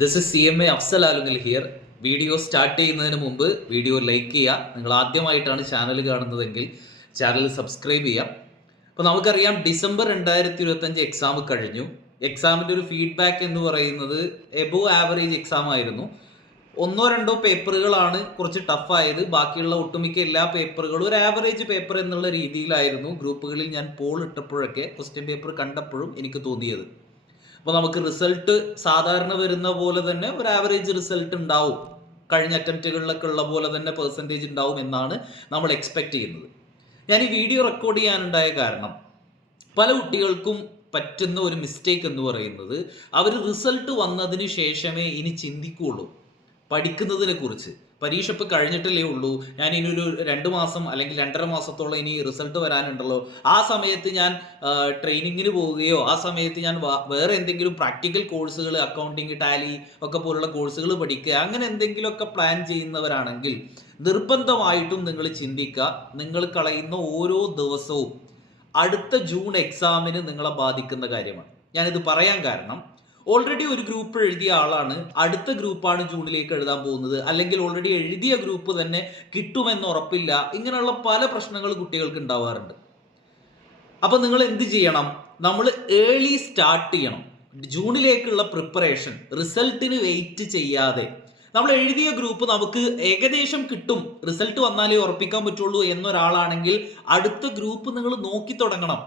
This is CMA Afsal Alungal here. Video start ചെയ്യുന്നതിന് മുമ്പ് video like ചെയ്യുക. നിങ്ങൾ ആദ്യമായിട്ടാണ് ചാനൽ കാണുന്നതെങ്കിൽ ചാനൽ സബ്സ്ക്രൈബ് ചെയ്യാം. അപ്പോൾ നമുക്കറിയാം ഡിസംബർ 2025 എക്സാം കഴിഞ്ഞു. എക്സാമിൻ്റെ ഒരു ഫീഡ്ബാക്ക് എന്ന് പറയുന്നത് എബോവ് ആവറേജ് എക്സാം ആയിരുന്നു. ഒന്നോ രണ്ടോ പേപ്പറുകളാണ് കുറച്ച് ടഫായത്. ബാക്കിയുള്ള ഒട്ടുമിക്ക എല്ലാ പേപ്പറുകളും ഒരു ആവറേജ് പേപ്പർ എന്നുള്ള രീതിയിലായിരുന്നു ഗ്രൂപ്പുകളിൽ ഞാൻ പോൾ ഇട്ടപ്പോഴൊക്കെ ക്വസ്റ്റ്യൻ പേപ്പർ കണ്ടപ്പോഴും എനിക്ക് തോന്നിയത്. അപ്പോൾ നമുക്ക് റിസൾട്ട് സാധാരണ വരുന്ന പോലെ തന്നെ ഒരു ആവറേജ് റിസൾട്ട് ഉണ്ടാവും, കഴിഞ്ഞ അറ്റംപ്റ്റുകളിലൊക്കെ ഉള്ള പോലെ തന്നെ പെർസെൻറ്റേജ് ഉണ്ടാവും എന്നാണ് നമ്മൾ എക്സ്പെക്റ്റ് ചെയ്യുന്നത്. ഞാൻ ഈ വീഡിയോ റെക്കോർഡ് ചെയ്യാനുണ്ടായ കാരണം പല കുട്ടികൾക്കും പറ്റുന്ന ഒരു മിസ്റ്റേക്ക് എന്ന് പറയുന്നത് അവർ റിസൾട്ട് വന്നതിന് ശേഷമേ ഇനി ചിന്തിക്കുകയുള്ളൂ പഠിക്കുന്നതിനെ കുറിച്ച്. പരീക്ഷ ഇപ്പോൾ കഴിഞ്ഞിട്ടല്ലേ ഉള്ളൂ, ഞാൻ ഇനി ഒരു 2 മാസം അല്ലെങ്കിൽ 2.5 മാസത്തോളം ഇനി റിസൾട്ട് വരാനുണ്ടല്ലോ, ആ സമയത്ത് ഞാൻ ട്രെയിനിങ്ങിന് പോവുകയോ ആ സമയത്ത് ഞാൻ വേറെ എന്തെങ്കിലും പ്രാക്ടിക്കൽ കോഴ്സുകൾ, അക്കൗണ്ടിങ്, ടാലി ഒക്കെ പോലുള്ള കോഴ്സുകൾ പഠിക്കുക, അങ്ങനെ എന്തെങ്കിലുമൊക്കെ പ്ലാൻ ചെയ്യുന്നവരാണെങ്കിൽ നിർബന്ധമായിട്ടും നിങ്ങൾ ചിന്തിക്കുക, നിങ്ങൾ കളയുന്ന ഓരോ ദിവസവും അടുത്ത ജൂൺ എക്സാമിന് നിങ്ങളെ ബാധിക്കുന്ന കാര്യമാണ്. ഞാനിത് പറയാൻ കാരണം ഓൾറെഡി ഒരു ഗ്രൂപ്പ് എഴുതിയ ആളാണ് അടുത്ത ഗ്രൂപ്പാണ് ജൂണിലേക്ക് എഴുതാൻ പോകുന്നത്, അല്ലെങ്കിൽ ഓൾറെഡി എഴുതിയ ഗ്രൂപ്പ് തന്നെ കിട്ടുമെന്ന് ഉറപ്പില്ല. ഇങ്ങനെയുള്ള പല പ്രശ്നങ്ങൾ കുട്ടികൾക്ക് ഉണ്ടാവാറുണ്ട്. അപ്പൊ നിങ്ങൾ എന്ത് ചെയ്യണം? നമ്മൾ ഏർലി സ്റ്റാർട്ട് ചെയ്യണം ജൂണിലേക്കുള്ള പ്രിപ്പറേഷൻ. റിസൾട്ടിന് വെയിറ്റ് ചെയ്യാതെ നമ്മൾ എഴുതിയ ഗ്രൂപ്പ് നമുക്ക് ഏകദേശം കിട്ടും, റിസൾട്ട് വന്നാലേ ഉറപ്പിക്കാൻ പറ്റുള്ളൂ എന്നൊരാളാണെങ്കിൽ അടുത്ത ഗ്രൂപ്പ് നിങ്ങൾ നോക്കി തുടങ്ങണം.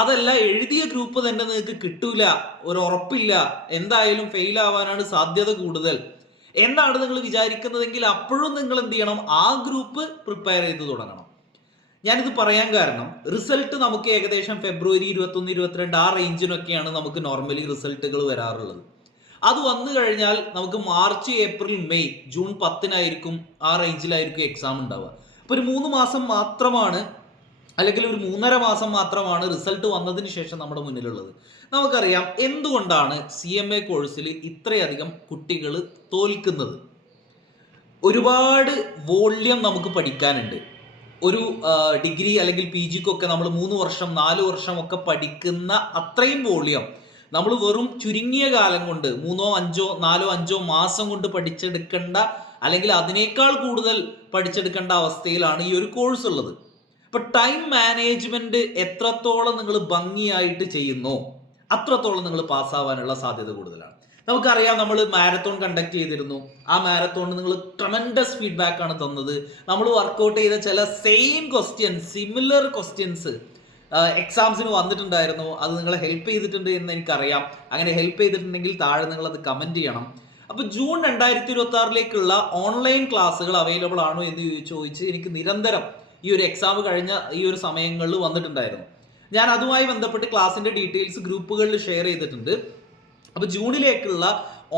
അതല്ല, എഴുതിയ ഗ്രൂപ്പ് തന്നെ നിങ്ങൾക്ക് കിട്ടൂല, ഒരു ഉറപ്പില്ല, എന്തായാലും ഫെയിൽ ആവാനാണ് സാധ്യത കൂടുതൽ എന്നാണ് നിങ്ങൾ വിചാരിക്കുന്നതെങ്കിൽ അപ്പോഴും നിങ്ങൾ എന്ത് ചെയ്യണം? ആ ഗ്രൂപ്പ് പ്രിപ്പയർ ചെയ്ത് തുടങ്ങണം. ഞാനിത് പറയാൻ കാരണം റിസൾട്ട് നമുക്ക് ഏകദേശം ഫെബ്രുവരി 21, 22 ആ റേഞ്ചിനൊക്കെയാണ് നമുക്ക് നോർമലി റിസൾട്ടുകൾ വരാറുള്ളത്. അത് വന്നു കഴിഞ്ഞാൽ നമുക്ക് മാർച്ച്, ഏപ്രിൽ, മെയ്, ജൂൺ 10 ആ റേഞ്ചിലായിരിക്കും എക്സാം ഉണ്ടാവുക. അപ്പോൾ ഒരു 3 മാസം മാത്രമാണ്, അല്ലെങ്കിൽ ഒരു 3.5 മാസം മാത്രമാണ് റിസൾട്ട് വന്നതിന് ശേഷം നമ്മുടെ മുന്നിലുള്ളത്. നമുക്കറിയാം എന്തുകൊണ്ടാണ് CMA കോഴ്സിൽ ഇത്രയധികം കുട്ടികൾ തോൽക്കുന്നത്. ഒരുപാട് വോള്യം നമുക്ക് പഠിക്കാനുണ്ട്. ഒരു ഡിഗ്രി അല്ലെങ്കിൽ PGക്കൊക്കെ നമ്മൾ 3 വർഷം 4 വർഷം ഒക്കെ പഠിക്കുന്ന അത്രയും വോള്യം നമ്മൾ വെറും ചുരുങ്ങിയ കാലം കൊണ്ട് 4 5 മാസം കൊണ്ട് പഠിച്ചെടുക്കേണ്ട, അല്ലെങ്കിൽ അതിനേക്കാൾ കൂടുതൽ പഠിച്ചെടുക്കേണ്ട അവസ്ഥയിലാണ് ഈ ഒരു കോഴ്സ് ഉള്ളത്. ഇപ്പൊ ടൈം മാനേജ്മെന്റ് എത്രത്തോളം നിങ്ങൾ ഭംഗിയായിട്ട് ചെയ്യുന്നോ അത്രത്തോളം നിങ്ങൾ പാസ്സാവാനുള്ള സാധ്യത കൂടുതലാണ്. നമുക്കറിയാം, നമ്മൾ മാരത്തോൺ കണ്ടക്ട് ചെയ്തിരുന്നു. ആ മാരത്തോണിന് നിങ്ങൾ ട്രമൻഡസ് ഫീഡ്ബാക്ക് ആണ് തന്നത്. നമ്മൾ വർക്കൗട്ട് ചെയ്ത ചില സെയിം ക്വസ്റ്റ്യൻസ്, സിമിലർ ക്വസ്റ്റ്യൻസ് എക്സാംസിന് വന്നിട്ടുണ്ടായിരുന്നു. അത് നിങ്ങളെ ഹെൽപ്പ് ചെയ്തിട്ടുണ്ട് എന്ന് എനിക്കറിയാം. അങ്ങനെ ഹെൽപ്പ് ചെയ്തിട്ടുണ്ടെങ്കിൽ താഴെ നിങ്ങളത് കമൻറ്റ് ചെയ്യണം. അപ്പോൾ ജൂൺ 2026 ഓൺലൈൻ ക്ലാസ്സുകൾ അവൈലബിൾ ആണോ എന്ന് ചോദിച്ച് എനിക്ക് നിരന്തരം ഈ ഒരു എക്സാം കഴിഞ്ഞ ഈ ഒരു സമയങ്ങളിൽ വന്നിട്ടുണ്ടായിരുന്നു. ഞാൻ അതുമായി ബന്ധപ്പെട്ട് ക്ലാസ്സിൻ്റെ ഡീറ്റെയിൽസ് ഗ്രൂപ്പുകളിൽ ഷെയർ ചെയ്തിട്ടുണ്ട്. അപ്പോൾ ജൂണിലേക്കുള്ള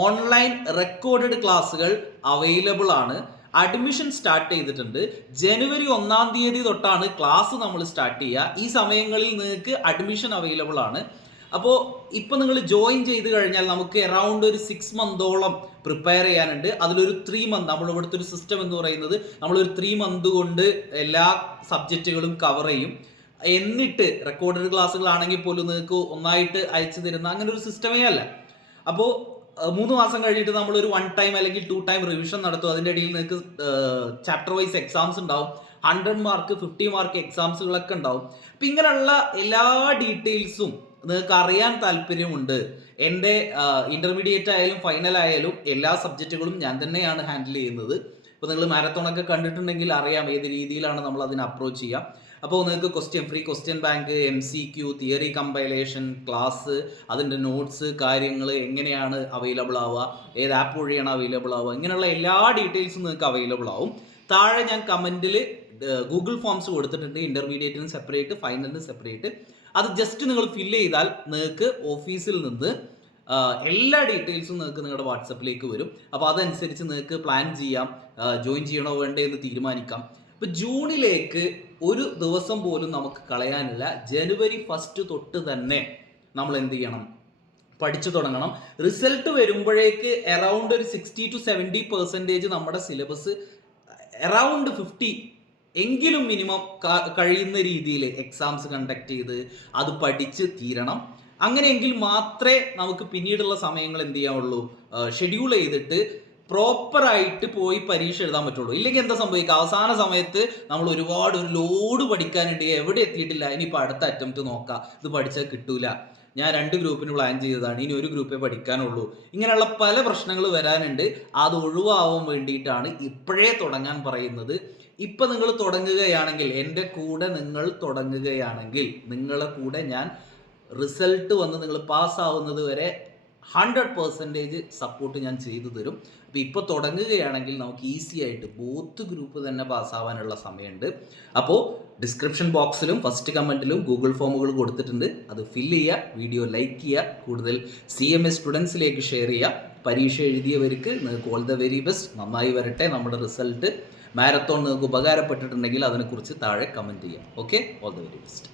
ഓൺലൈൻ റെക്കോർഡഡ് ക്ലാസ്സുകൾ അവൈലബിൾ ആണ്. അഡ്മിഷൻ സ്റ്റാർട്ട് ചെയ്തിട്ടുണ്ട്. ജനുവരി 1 തൊട്ടാണ് ക്ലാസ് നമ്മൾ സ്റ്റാർട്ട് ചെയ്യുക. ഈ സമയങ്ങളിൽ നിങ്ങൾക്ക് അഡ്മിഷൻ അവൈലബിൾ ആണ്. അപ്പോൾ ഇപ്പോൾ നിങ്ങൾ ജോയിൻ ചെയ്ത് കഴിഞ്ഞാൽ നമുക്ക് അറൗണ്ട് ഒരു 6 മന്തോളം പ്രിപ്പയർ ചെയ്യാനുണ്ട്. അതിലൊരു 3 മന്ത്, നമ്മളിവിടുത്തെ ഒരു സിസ്റ്റം എന്ന് പറയുന്നത് നമ്മളൊരു 3 മന്ത് കൊണ്ട് എല്ലാ സബ്ജക്റ്റുകളും കവർ ചെയ്യും. എന്നിട്ട് റെക്കോർഡഡ് ക്ലാസ്സുകളാണെങ്കിൽ പോലും നിങ്ങൾക്ക് ഒന്നായിട്ട് അയച്ചു തരുന്ന അങ്ങനെ ഒരു സിസ്റ്റമേ അല്ല. അപ്പോൾ 3 മാസം കഴിഞ്ഞിട്ട് നമ്മളൊരു 1 ടൈം അല്ലെങ്കിൽ 2 ടൈം റിവിഷൻ നടത്തും. അതിൻ്റെ ഇടയിൽ നിങ്ങൾക്ക് ചാപ്റ്റർ വൈസ് എക്സാംസ് ഉണ്ടാവും. 100 മാർക്ക് 50 മാർക്ക് എക്സാംസുകളൊക്കെ ഉണ്ടാവും. അപ്പം ഇങ്ങനെയുള്ള എല്ലാ ഡീറ്റെയിൽസും നിങ്ങൾക്ക് അറിയാൻ താല്പര്യമുണ്ട്. എൻ്റെ ഇൻ്റർമീഡിയറ്റ് ആയാലും ഫൈനൽ ആയാലും എല്ലാ സബ്ജക്റ്റുകളും ഞാൻ തന്നെയാണ് ഹാൻഡിൽ ചെയ്യുന്നത്. ഇപ്പോൾ നിങ്ങൾ മാരത്തോണൊക്കെ കണ്ടിട്ടുണ്ടെങ്കിൽ അറിയാം ഏത് രീതിയിലാണ് നമ്മൾ അതിനെ അപ്രോച്ച് ചെയ്യുക. അപ്പോൾ നിങ്ങൾക്ക് question bank, MCQ, theory compilation, class, അതിൻ്റെ നോട്ട്സ്, കാര്യങ്ങൾ എങ്ങനെയാണ് അവൈലബിൾ ആവുക, ഏത് ആപ്പ് വഴിയാണ് അവൈലബിൾ ആവുക, ഇങ്ങനെയുള്ള എല്ലാ ഡീറ്റെയിൽസും നിങ്ങൾക്ക് അവൈലബിൾ ആവും. താഴെ ഞാൻ കമൻറ്റിൽ ഗൂഗിൾ ഫോംസ് കൊടുത്തിട്ടുണ്ട്, ഇൻ്റർമീഡിയറ്റിന് സെപ്പറേറ്റ്, ഫൈനലിന് സെപ്പറേറ്റ്. അത് ജസ്റ്റ് നിങ്ങൾ ഫില്ല് ചെയ്താൽ നിങ്ങൾക്ക് ഓഫീസിൽ നിന്ന് എല്ലാ ഡീറ്റെയിൽസും നിങ്ങൾക്ക് നിങ്ങളുടെ വാട്സപ്പിലേക്ക് വരും. അപ്പോൾ അതനുസരിച്ച് നിങ്ങൾക്ക് പ്ലാൻ ചെയ്യാം, ജോയിൻ ചെയ്യണോ വേണ്ടേ എന്ന് തീരുമാനിക്കാം. ഇപ്പോൾ ജൂണിലേക്ക് ഒരു ദിവസം പോലും നമുക്ക് കളയാനില്ല. ജനുവരി 1 തൊട്ട് തന്നെ നമ്മൾ എന്ത് ചെയ്യണം? പഠിച്ചു തുടങ്ങണം. റിസൾട്ട് വരുമ്പോഴേക്ക് അറൗണ്ട് ഒരു 60 to 70% നമ്മുടെ സിലബസ്, അറൗണ്ട് 50 എങ്കിലും മിനിമം കഴിയുന്ന രീതിയിൽ എക്സാംസ് കണ്ടക്ട് ചെയ്ത് അത് പഠിച്ച് തീരണം. അങ്ങനെയെങ്കിൽ മാത്രമേ നമുക്ക് പിന്നീടുള്ള സമയങ്ങൾ എന്ത് ചെയ്യാവുള്ളൂ, ഷെഡ്യൂൾ ചെയ്തിട്ട് പ്രോപ്പറായിട്ട് പോയി പരീക്ഷ എഴുതാൻ പറ്റുള്ളൂ. ഇല്ലെങ്കിൽ എന്താ സംഭവിക്കുക, അവസാന സമയത്ത് നമ്മൾ ഒരുപാട് ഒരു ലോഡ് പഠിക്കാനുണ്ട്, എവിടെ എത്തിയിട്ടില്ല, ഇനിയിപ്പോൾ അടുത്ത അറ്റംപ്റ്റ് നോക്കാം, ഇത് പഠിച്ചാൽ കിട്ടൂല, ഞാൻ 2 ഗ്രൂപ്പിന് പ്ലാൻ ചെയ്തതാണ്, ഇനി ഒരു ഗ്രൂപ്പേ പഠിക്കാനുള്ളൂ, ഇങ്ങനെയുള്ള പല പ്രശ്നങ്ങൾ വരാനുണ്ട്. അത് ഒഴിവാവാൻ വേണ്ടിയിട്ടാണ് ഇപ്പോഴേ തുടങ്ങാൻ പറയുന്നത്. ഇപ്പം നിങ്ങൾ തുടങ്ങുകയാണെങ്കിൽ, എൻ്റെ കൂടെ നിങ്ങൾ തുടങ്ങുകയാണെങ്കിൽ, നിങ്ങളെ കൂടെ ഞാൻ റിസൾട്ട് വന്ന് നിങ്ങൾ പാസ്സാവുന്നത് വരെ 100% സപ്പോർട്ട് ഞാൻ ചെയ്തു തരും. അപ്പോൾ ഇപ്പോൾ തുടങ്ങുകയാണെങ്കിൽ നമുക്ക് ഈസി ആയിട്ട് ബോത്ത് ഗ്രൂപ്പ് തന്നെ പാസ്സാവാനുള്ള സമയമുണ്ട്. അപ്പോൾ ഡിസ്ക്രിപ്ഷൻ ബോക്സിലും ഫസ്റ്റ് കമൻറ്റിലും ഗൂഗിൾ ഫോമുകൾ കൊടുത്തിട്ടുണ്ട്, അത് ഫില്ല് ചെയ്യുക, വീഡിയോ ലൈക്ക് ചെയ്യുക, കൂടുതൽ CMA സ്റ്റുഡൻസിലേക്ക് ഷെയർ ചെയ്യുക. പരീക്ഷ എഴുതിയവർക്ക് നിങ്ങൾക്ക് ഓൾ ദ വെരി ബെസ്റ്റ്, നന്നായി വരട്ടെ നമ്മുടെ റിസൾട്ട്. മാരത്തോൺ നിങ്ങൾക്ക് ഉപകാരപ്പെട്ടിട്ടുണ്ടെങ്കിൽ അതിനെക്കുറിച്ച് താഴെ കമൻറ്റ് ചെയ്യാം. Okay, all the very best.